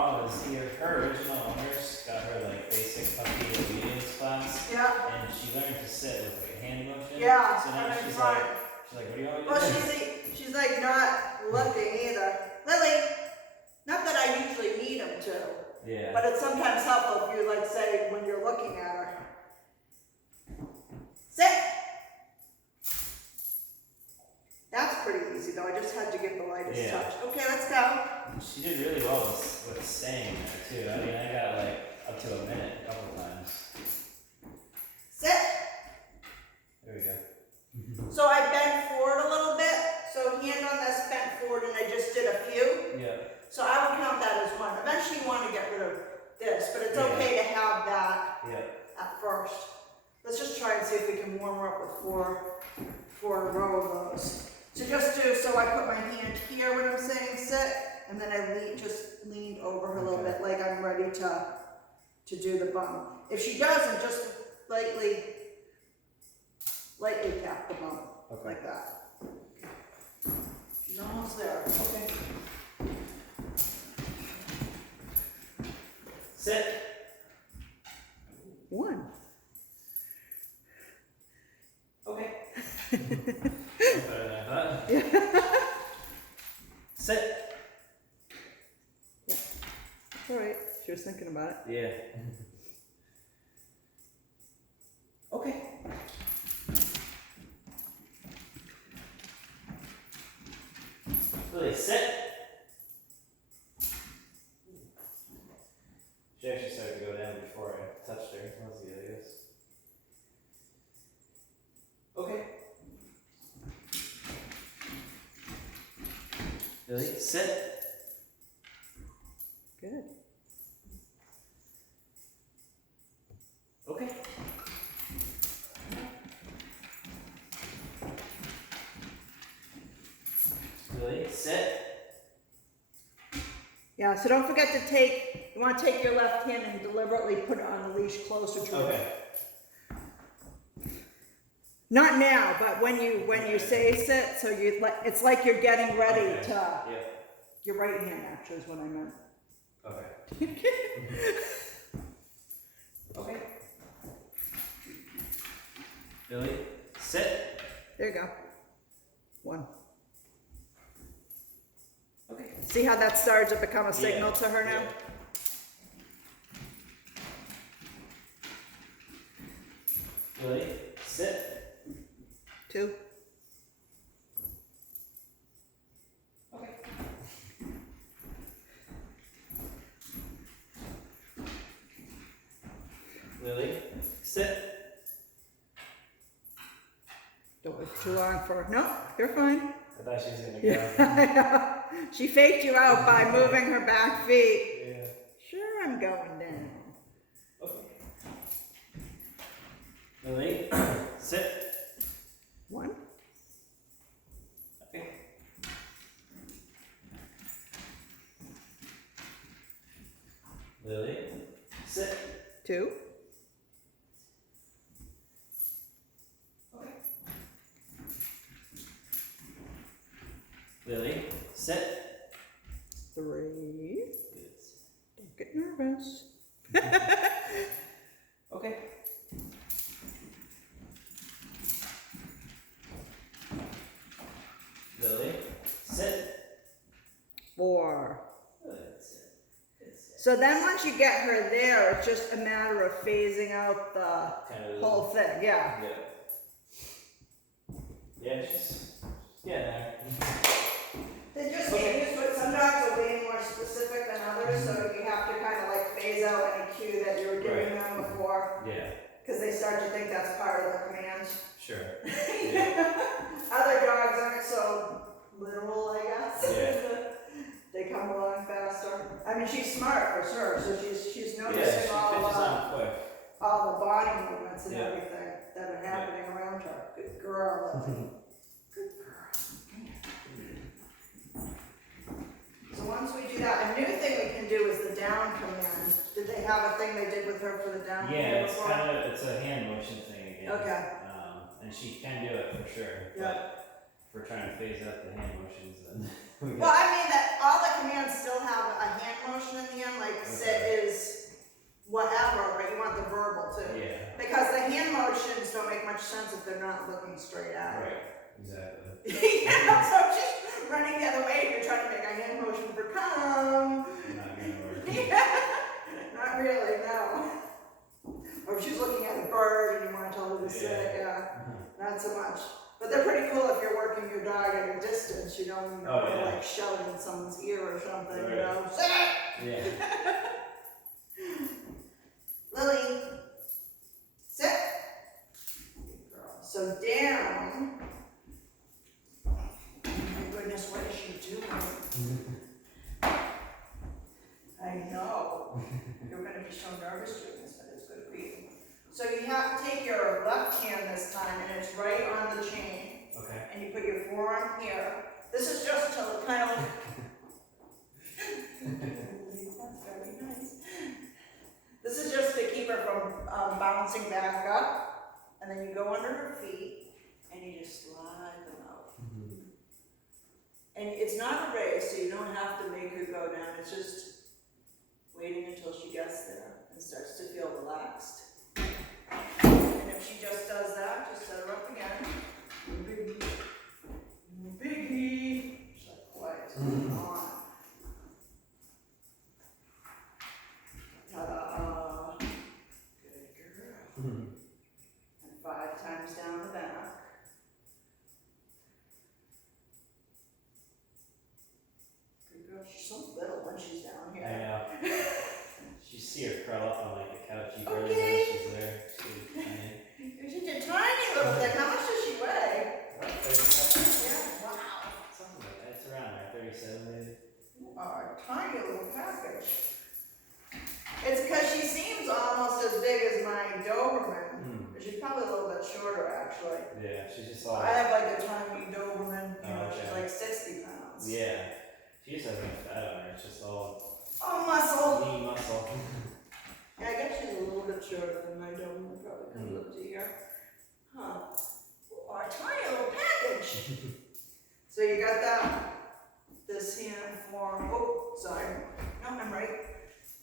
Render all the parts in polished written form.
problem is her original owners got her like basic puppy obedience class. Yeah. And she learned to sit with like a hand motion. Yeah. So now she's like, what do you want me to do? Well, she's like not looking either. Lily, not that I usually need them to. Yeah. But it's sometimes helpful if you like say when you're looking at her. Sit. That's pretty easy though. I just had to give the lightest touch. Okay, let's go. She did really well with staying there too. I mean, I got like up to a minute a couple of times. Sit. There we go. So I bent forward a little bit. So hand on this bent forward, and I just did a few. Yeah. So I would count that as one. Eventually you want to get rid of this, but it's okay to have that at first. Let's just try and see if we can warm her up with four in a row of those. So just do, so I put my hand here when I'm saying sit, and then I just leaned over her a little bit like I'm ready to do the bum. If she doesn't, just lightly tap the bum, like that. She's almost there. Okay. Sit. One. Okay. That's better than I thought. Sit. Yeah. All right. She was thinking about it. Yeah. Okay. Lily, sit. She actually started to go down before I touched her. That was good, I guess. Okay. Lily, sit. Good. Okay. Lily, sit. Yeah, so don't forget to you want to take your left hand and deliberately put it on the leash closer to her. Okay. Not now, but when you say sit, so it's like you're getting ready to. Yeah. Your right hand actually is what I meant. Okay. Okay. Lily, sit. There you go. One. Okay. See how that started to become a signal to her now? Lily, sit. Two. Okay. Lily, sit. Don't wait too long for her. No, you're fine. I thought she was gonna go. Yeah. She faked you out by moving her back feet. Yeah. Sure, I'm going down. Okay. Lily, sit. One. Okay. Lily, sit. Two. Okay. Lily, sit. Three. Good. Don't get nervous. Okay. Lily, sit. Four. Good. Sit. So then once you get her there, it's just a matter of phasing out the Kind of whole thing. Yeah. Yeah. Yeah, she's getting there. They just get used to it. Some dogs are way more specific than others, so you have to kind of like phase out any cue that you were giving them before. Yeah. Because they start to think that's part of the command. Sure. Other dogs aren't so literal, I guess. Yeah. They come along faster. I mean, she's smart for sure, so she's noticing Yeah, she catches on quick. all the body movements and Yeah. everything that are happening around her. Good girl, Lily. Good girl. So once we do that, a new thing we can do is the down command. Did they have a thing they did with her for the down command Yeah, before? it's a hand motion thing again. Okay. And she can do it for sure. Yeah. But if we're trying to phase out the hand motions, then Well, I mean that all the commands still have a hand motion in the end, sit is whatever, but you want the verbal too. Yeah. Because the hand motions don't make much sense if they're not looking straight at you. Right. Exactly. So she's running the other way and you're trying to make a hand motion for come. Not gonna work. Not really, no. Or if she's looking at a bird and you want to tell her to sit, not so much. But they're pretty cool if you're working your dog at a distance. You don't even like shout in someone's ear or something, you know. Sit! Yeah. Lily, sit. Good girl. So down. Oh my goodness, what is she doing? I know. You're going to be so nervous doing this, but it's good for you. So you have to take your left hand this time, and it's right on the chain. Okay. And you put your forearm here. This is just to kind of. That's very nice. This is just to keep her from bouncing back up, and then you go under her feet, and you just slide them out. And it's not a race, so you don't have to make her go down. It's just waiting until she gets there and starts to feel relaxed. And if she just does that, just set her up again. Biggie. Biggie. She's like, what is going on? Ta-da. Good girl. And 5 times down the back. Good girl. She's so little when she's down here. I know. You see her curl up on like a couch. You barely know she's there. She's tiny. She's a tiny little thing. How much does she weigh? About 37. Yeah, wow. Something like that. It's around there. 37 maybe. A tiny little package. It's because she seems almost as big as my Doberman. But she's probably a little bit shorter, actually. Yeah, she's just all. I have like a tiny Doberman. You know, okay. she's like 60 pounds. Yeah. She just has no fat on her. It's just all muscle. lean muscle. Yeah, I guess she's a little bit shorter than my Doberman. Probably comes up to here. Huh. Oh, a tiny little package. So you got that. This hand, forearm. Oh, sorry. No, I'm right.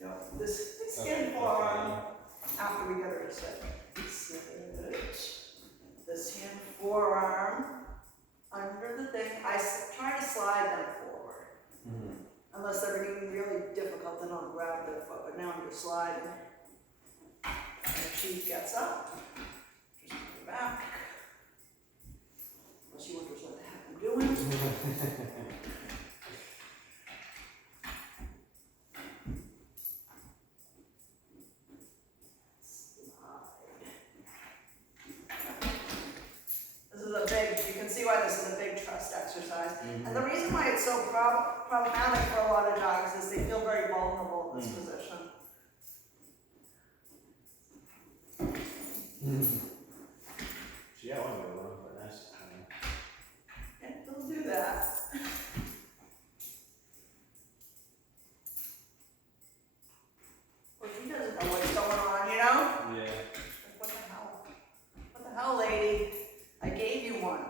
No, this hand, forearm. After we get her to sit. This hand, forearm. Under the thing. I try to slide them forward. Unless they're getting really difficult, then I'll grab their foot. But now I'm just sliding. And if she gets up, just put her back. Unless she wonders what the heck I'm doing. You can see why this is a big trust exercise. And the reason why it's so problematic for a lot of dogs is they feel very vulnerable in this position. Yeah, I want to go along, but that's funny. Yeah, they'll do that. Well, she doesn't know what's going on, you know? Yeah. Like, what the hell? What the hell, lady? I gave you one.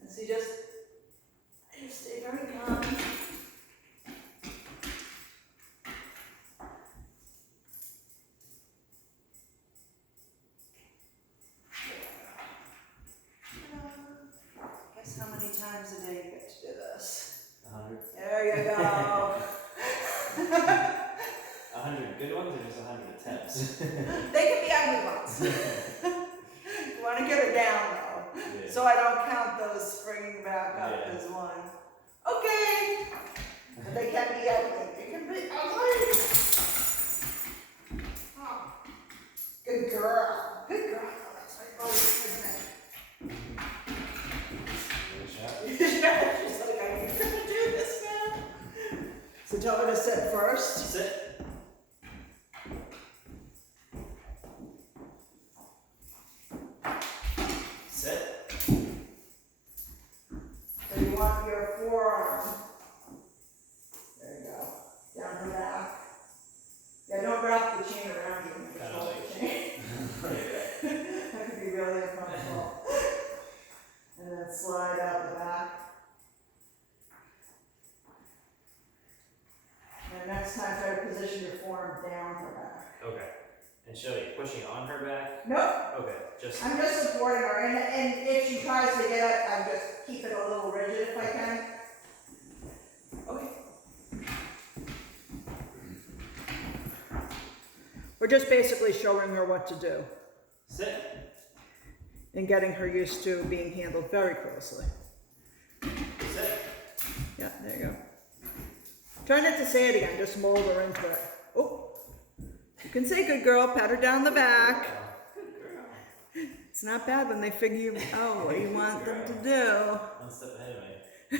And so just stay very calm. Guess how many times a day you get to do this? 100. There you go. 100 good ones or just 100 attempts? They can be ugly ones. You want to get her down though. Yeah. So I don't count those springing back up Yeah. as one. Okay. But they can be ugly. They can be ugly. Oh. Good girl. Good girl. That's my vote, isn't it? Really shot? Yeah, she's like, are you gonna do this now? So tell her to sit first. Sit. Sit. So you want your forearm. There you go. Down her back. Yeah, don't wrap the chain around you. Kind of like Chain. That could be really uncomfortable. And then slide on her back? Nope. Okay, just. I'm just supporting her, and if she tries to get up, I just keep it a little rigid if I can. Okay. We're just basically showing her what to do Sit. and getting her used to being handled very closely. Sit. Yeah, there you go. Try not to say it again, just mold her into it. Oh, you can say good girl, pat her down the back. Good girl. It's not bad when they figure out what you want them to do. One step ahead of me.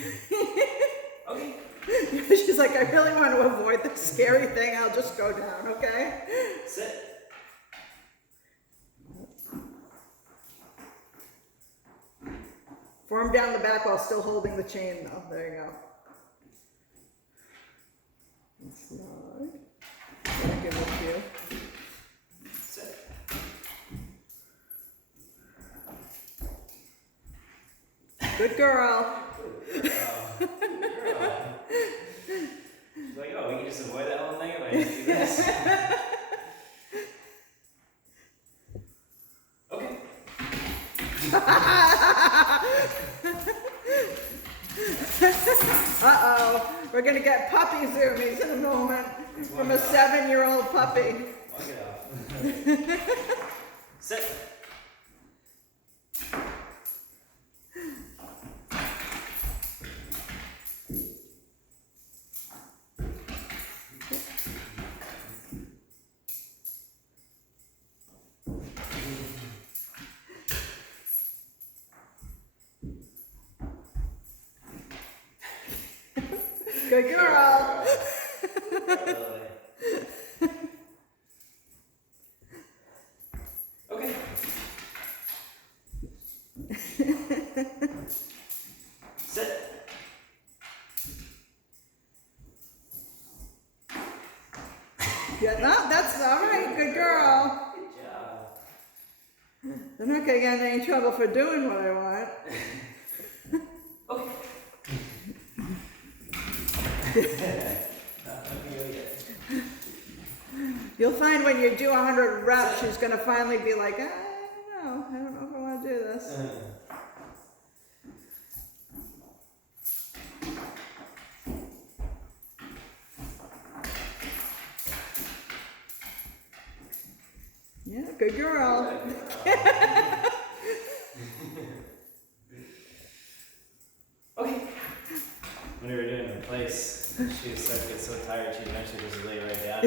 Okay. She's like, I really want to avoid this scary thing. I'll just go down, okay? Sit. Form down the back while still holding the chain, though. There you go. And slide. I'll give it to you. Sit. Good girl. Good girl. She's like, oh, we can just avoid that whole thing if I just do this. Okay. Uh-oh. We're going to get puppy zoomies in a moment from a 7-year-old puppy. Walk it off. Sit. Good girl. Okay. Sit. Yeah, no, that's all right. Good girl. Good job. They're not going to get in any trouble for doing what I want. Okay. You'll find when you do 100 reps, she's going to finally be like, I don't know if I want to do this. Yeah, good girl. Okay. When we were doing the place, she was starting to get so tired she'd eventually just lay right down.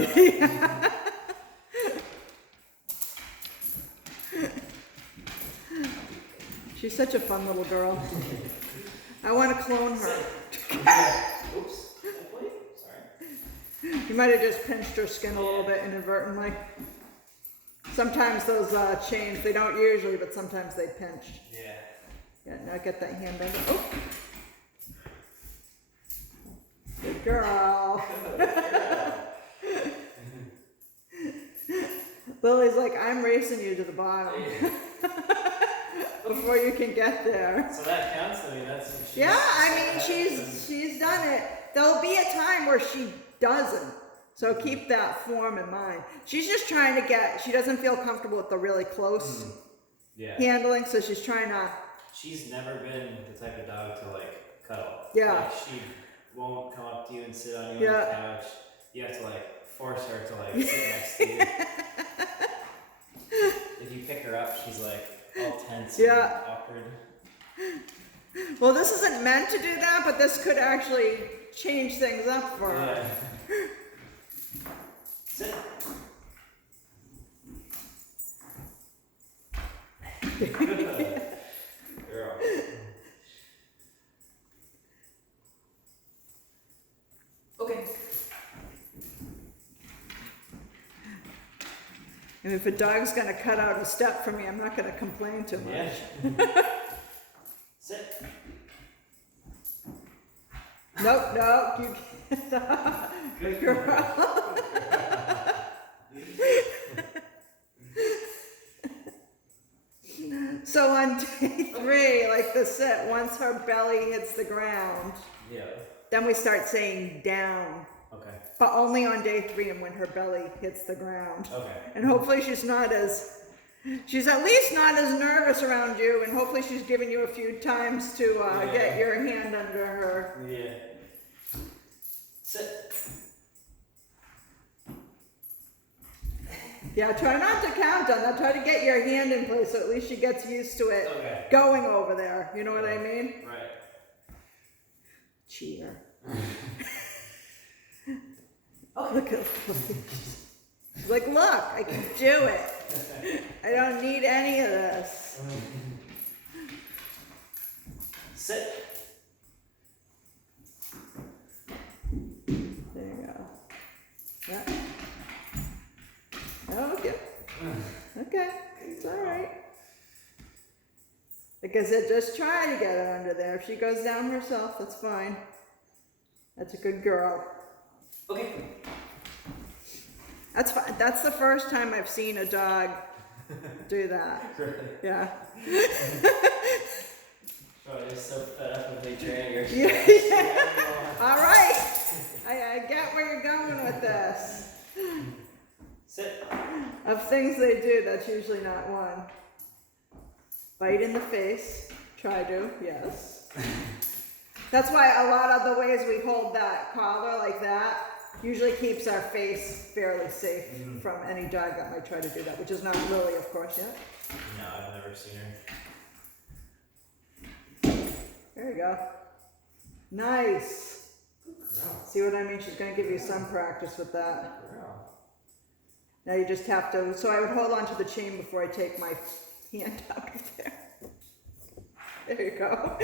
She's such a fun little girl. I want to clone her. Oops. Sorry. You might have just pinched her skin a little bit inadvertently. Sometimes those chains, they don't usually, but sometimes they pinch. Yeah. Yeah, now get that hand under. Oh. Good girl. Lily's like, I'm racing you to the bottom. Before you can get there. So that counts. I mean, that's. Yeah, I mean, she's done it. There'll be a time where she doesn't. So keep that form in mind. She's just trying to she doesn't feel comfortable with the really close handling, so she's trying to. She's never been the type of dog to like cuddle. Yeah. Like, she won't come up to you and sit on you on the couch. You have to like force her to like sit next to you. If you pick her up, she's like all tense and awkward. Well, this isn't meant to do that, but this could actually change things up for her. Sit. Girl. Okay. And if a dog's going to cut out a step for me, I'm not going to complain too much. Yeah. Sit. Nope, you can't. Good girl. So on day 3, like the sit, once her belly hits the ground, then we start saying down. But only on day 3 and when her belly hits the ground. And hopefully she's not as She's at least not as nervous around you, and hopefully she's given you a few times to get your hand under her. Yeah. Sit. Yeah, try not to count on that. Try to get your hand in place so at least she gets used to it going over there. You know what I mean? Right. Cheater. Look at she's like, look, I can do it. I don't need any of this. Sit. There you go. Yeah. Okay. Okay, it's all right. Like I said, just try to get her under there. If she goes down herself, that's fine. That's a good girl. Okay. That's fine. That's the first time I've seen a dog do that. Really? Yeah. Probably just so fed up with me training her. Yeah. All right. I get where you're going with this. Sit. Of things they do, that's usually not one. Bite in the face. Try to, yes. That's why a lot of the ways we hold that collar like that usually keeps our face fairly safe from any dog that might try to do that, which is not really, of course, yet. No, I've never seen her. There you go. Nice. Girl. See what I mean? She's going to give you some practice with that. Girl. Now you just have to, so I would hold on to the chain before I take my hand out of there. There you go.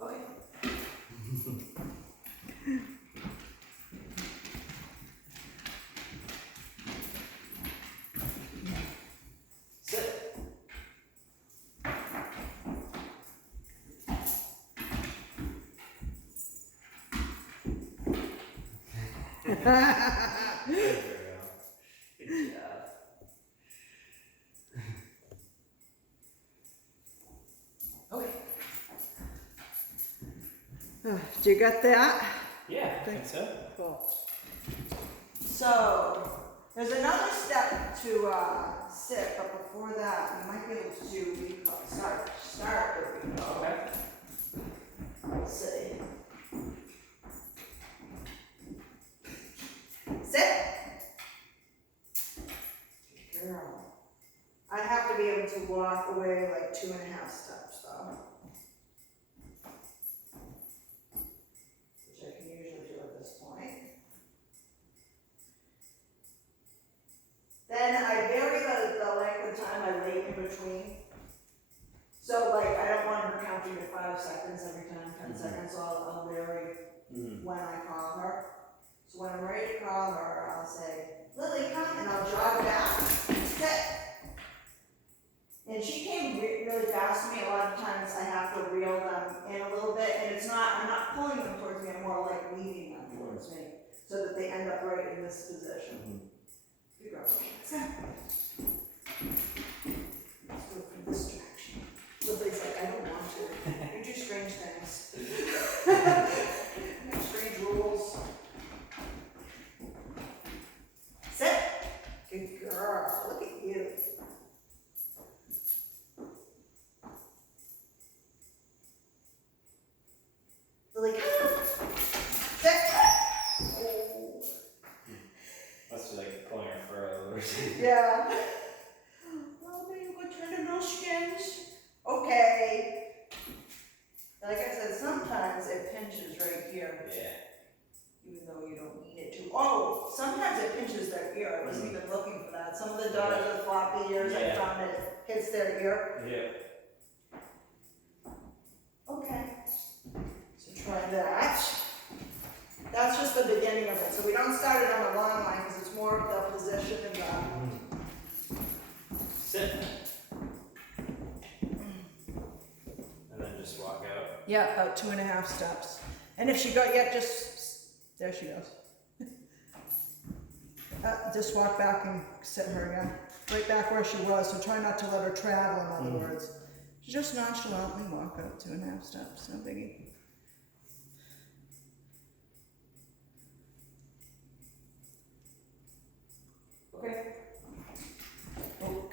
Okay. Sit. Good girl. Good job. Okay. Do you got that? Yeah, I think so. Cool. So, there's another step to sit, but before that, you might be able to do start with recall. Okay. Let's see. Sit. Good girl. I have to be able to walk away like 2.5 steps though. Which I can usually do at this point. Then I vary the length of time I wait in between. So like I don't want her counting to 5 seconds every time, 10 seconds, so I'll vary when I call her. So when I'm ready to call her, I'll say, Lily, come, and I'll jog back, sit. And she came really fast to me. A lot of times I have to reel them in a little bit, and I'm not pulling them towards me, I'm more like leading them towards me, so that they end up right in this position. Good girl. Sit. Let's go from this direction. Lily's like, I don't want to. You do strange things. Strange rules. Sit. Good girl. Look at you. Lily, come. Sit. Oh. Must be like pulling her fur over. Yeah. Well, maybe we'll turn to no skins. Okay. Like I said, sometimes it pinches right here. Yeah. Even though you don't need it to. Oh, sometimes it pinches their ear. I wasn't even looking for that. Some of the dogs with floppy ears, I found that it hits their ear. Yeah. Okay. So try that. That's just the beginning of it. So we don't start it on the long line because it's more of the position and the. Sit. And then just walk out. Yeah, about 2.5 steps. And if she just, there she goes. Just walk back and sit her again. Right back where she was, so try not to let her travel, in other words. Just nonchalantly walk up 2.5 steps, no biggie.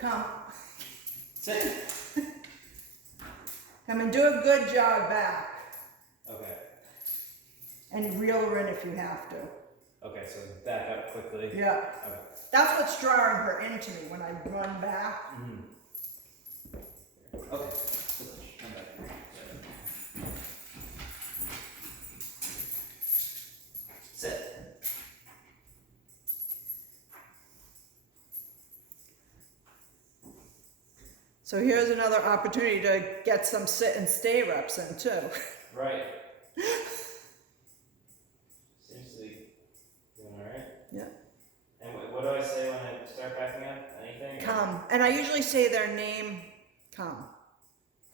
Come. Sit. Come and do a good jog back. Okay. And reel her in if you have to. Okay, so back up quickly. Yeah. Okay. That's what's drawing her into me when I run back. Mm-hmm. Okay. Come back. Sit. So here's another opportunity to get some sit and stay reps in too. Right. Seems to be doing all right. Yeah. And what do I say when I start backing up? Anything? Come. And I usually say their name, come.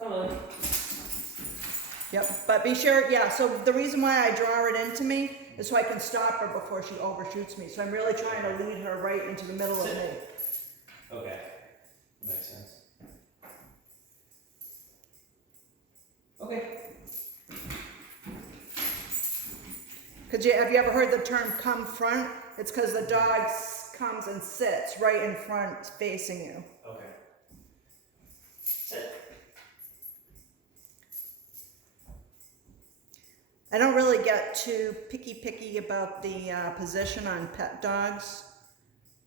Come on. Yep, but be sure, yeah, so the reason why I draw it into me is so I can stop her before she overshoots me. So I'm really trying to lead her right into the middle of me. Okay. Makes sense. Okay. Have you ever heard the term come front? It's because the dog comes and sits right in front facing you. Okay. Sit. I don't really get too picky about the position on pet dogs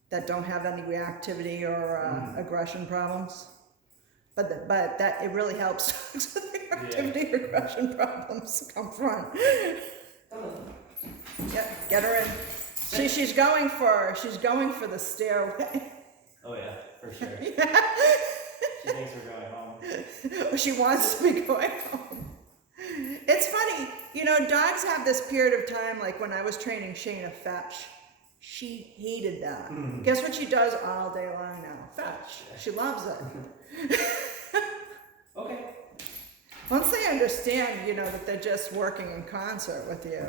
that don't have any reactivity or aggression problems. But that it really helps dogs with reactivity or aggression problems come front. Yep, get her in. She's going for the stairway. Oh yeah, for sure. Yeah. She thinks we're going home. She wants to be going home. It's funny, you know, dogs have this period of time, like when I was training Shayna fetch, she hated that. Guess what she does all day long now? Fetch. She loves it. Okay. Once they understand, you know, that they're just working in concert with you.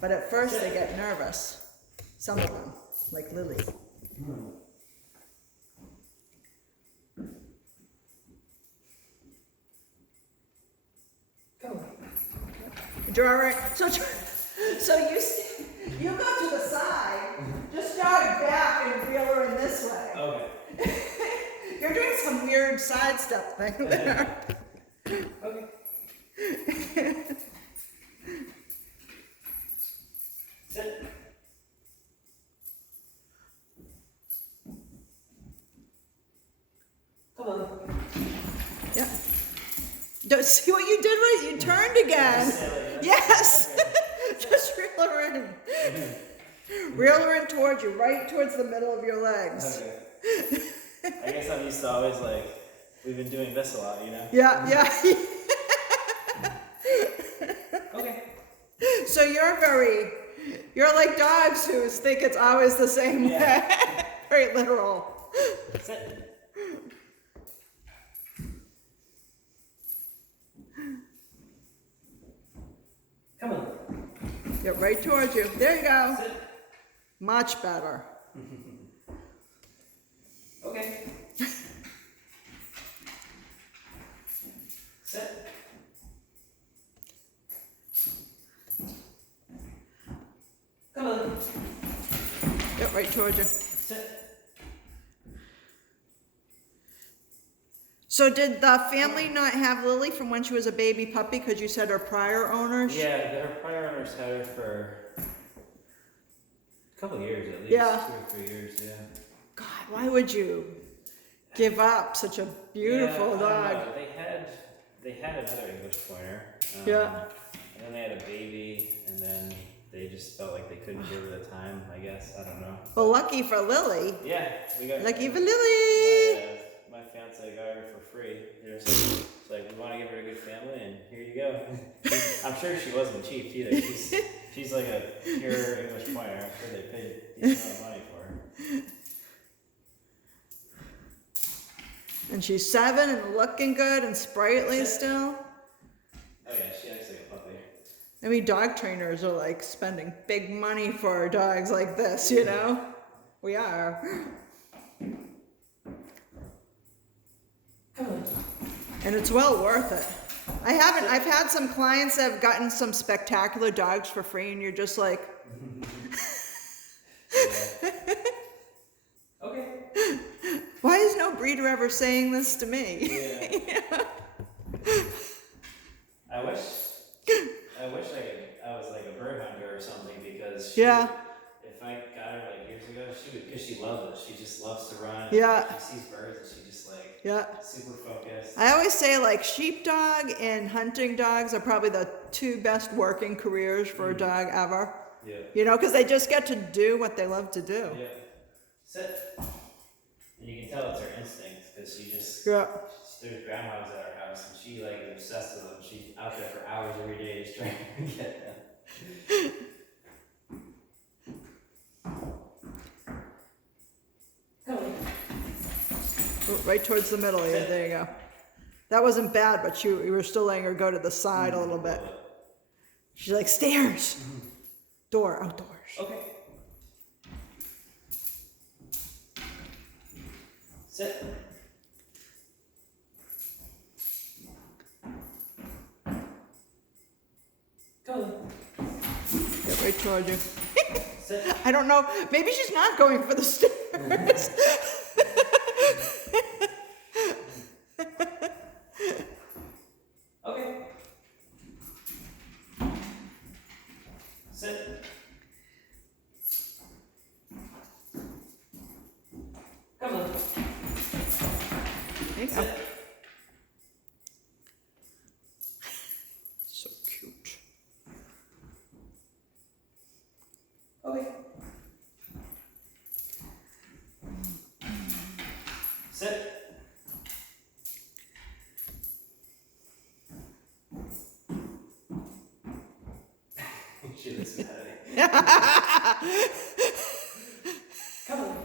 But at first they get nervous. Some of them, like Lily. Come on. Draw right. So you go to the side, just jog back and reel her in this way. Okay. You're doing some weird sidestep thing there. Okay. Sit. Come on. Yeah. Don't see what you did right? You turned again. Yes. Just reel her in. Reel her in towards you, right towards the middle of your legs. Okay. I guess I'm used to always like, we've been doing this a lot, you know? Yeah, yeah. Okay. So you're like dogs who think it's always the same way. Very literal. Sit. Come on. Get right towards you. There you go. Sit. Much better. Okay. Sit. Come on. Get right towards you. Sit. So did the family not have Lily from when she was a baby puppy because you said her prior owners? Yeah, her prior owners had her for a couple of years at least. Yeah. 2 or 3 years, yeah. God, why would you give up such a beautiful I don't dog? know. They had another English pointer. Yeah. And then they had a baby, and then they just felt like they couldn't give her the time, I guess. I don't know. Well, lucky for Lily. Yeah, we got Lucky for Lily. my fiance got her for free. They're just like, we want to give her a good family, and here you go. I'm sure she wasn't cheap either. She's like a pure English pointer. I'm sure they paid a decent amount of money for her. And she's 7 and looking good and sprightly still. Oh yeah, she acts like a puppy. I mean, dog trainers are like spending big money for dogs like this, you know? We are. Come on. And it's well worth it. I've had some clients that have gotten some spectacular dogs for free, and you're just like, Okay. why is no no breeder ever saying this to me. Yeah. I wish I was like a bird hunter or something, because if I got her like years ago, because she loves it. She just loves to run. Yeah. She sees birds and she just like super focused. I always say like sheepdog and hunting dogs are probably the two best working careers for a dog ever. Yeah. You know, because they just get to do what they love to do. Yeah. Sit. And you can tell it's her instinct, because she just Yeah. there's groundhogs at our house and she like is obsessed with them. She's out there for hours every day just trying to get them. Right towards the middle here. There you go. That wasn't bad, but you were still letting her go to the side a little bit. She's like, stairs. Door, outdoors. Okay. Sit. Go. Get right toward you. Sit. I don't know. Maybe she's not going for the stairs. Okay. Sit. Come on. There you go. So cute. Okay. Sit. She looks mad at me. Come on.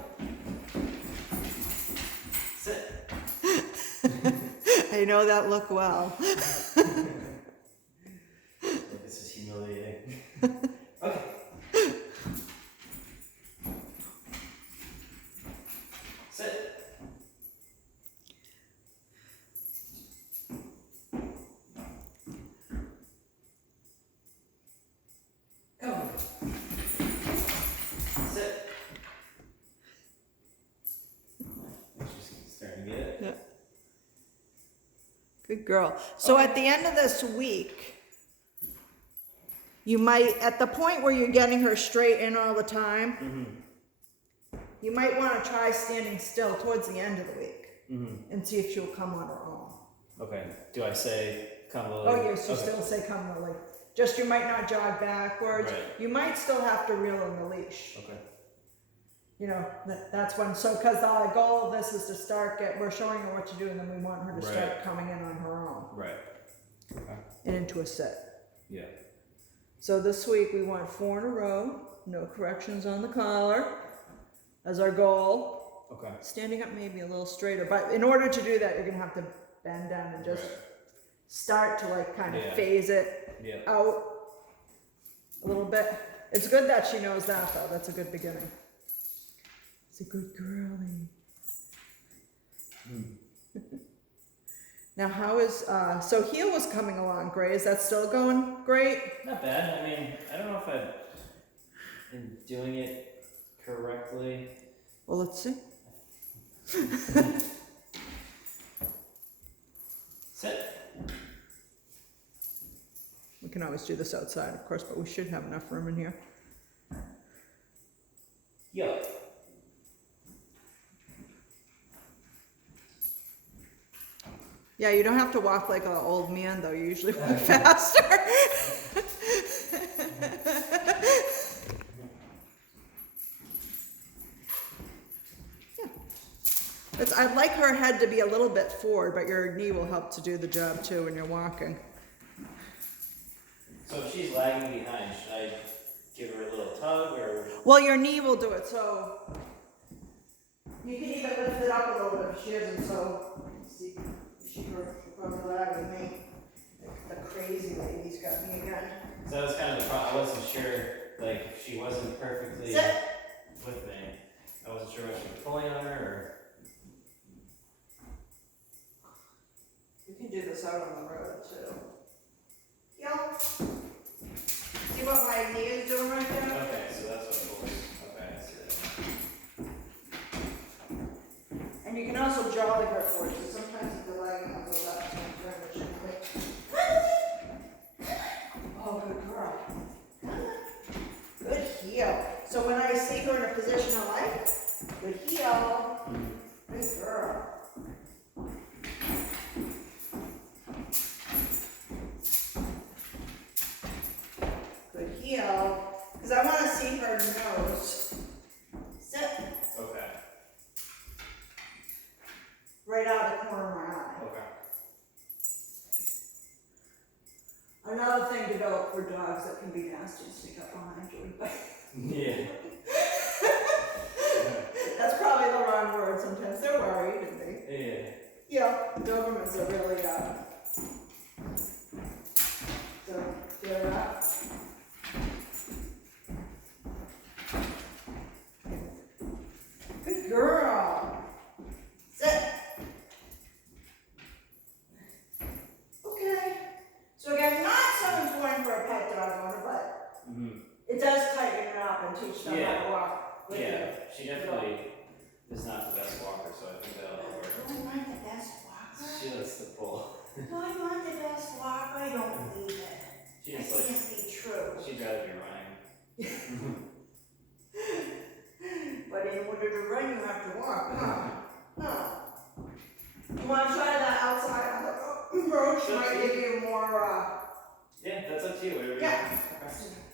Sit. I know that look well. This is humiliating. Okay. Sit. Come on. Sit. She's starting to get it. Yeah. Good girl. So at the end of this week, you might, at the point where you're getting her straight in all the time, you might want to try standing still towards the end of the week and see if she'll come on her own. Okay. Do I say come Lily? Oh, yes, you still say come Lily. Just you might not jog backwards. Right. You might still have to reel in the leash. Okay. You know, that's when, so because the goal of this is to we're showing her what to do, and then we want her to start coming in on her own. Right. Okay. And into a sit. Yeah. So this week we want 4 in a row, no corrections on the collar as our goal. Okay. Standing up maybe a little straighter, but in order to do that, you're gonna have to bend down and just start to like kind of phase it out a little bit. It's good that she knows that though. That's a good beginning. It's a good girlie. Now how is, so heel was coming along great. Is that still going great? Not bad. I mean, I don't know if I've been doing it correctly. Well, let's see. Sit. We can always do this outside, of course, but we should have enough room in here. Yo. Yeah, you don't have to walk like an old man, though. You usually walk faster. I'd like her head to be a little bit forward, but your knee will help to do the job too when you're walking. So if she's lagging behind, should I give her a little tug or? Well, your knee will do it, so you can even lift it up a little bit if she isn't. So see, she'll probably lag with me. The crazy lady's got me again. So that was kind of the problem. I wasn't sure, like, if she wasn't perfectly Sit. with me. I wasn't sure what she was pulling on her or. You can do this out on the road too. Yeah. See what my knee is doing right there? Okay, so that's what pulls. Okay, I see that. And you can also jolly her for it, so sometimes if they're lagging, I'll go back and turn the chin quick. Oh, good girl. Good heel. So when I see her in a position I like, good heel. Good girl. Good heel. Because I want to see her nose. Sit. Okay. Right out the corner of my eye. Okay. Another thing developed for dogs that can be nasty is sneak up behind you and bite. Yeah. That's probably the wrong word sometimes. They're worried and they. Yeah. Yeah, Dobermans are really so they're Good girl. Sit. Okay. So again, not so important for a pet dog owner, but it does tighten it up and teach them how to walk. With Yeah, you. she definitely is not the best walker, so I think that'll help her. Do I want the best walker? She likes to pull. Do I want the best walker? I don't believe it. She That just like, can't be true. she'd rather be running. But in order to run, you have to walk. Huh. You want to try that outside on the approach? Might give you more. Yeah, that's up to you. Whatever you Yeah. want. Okay.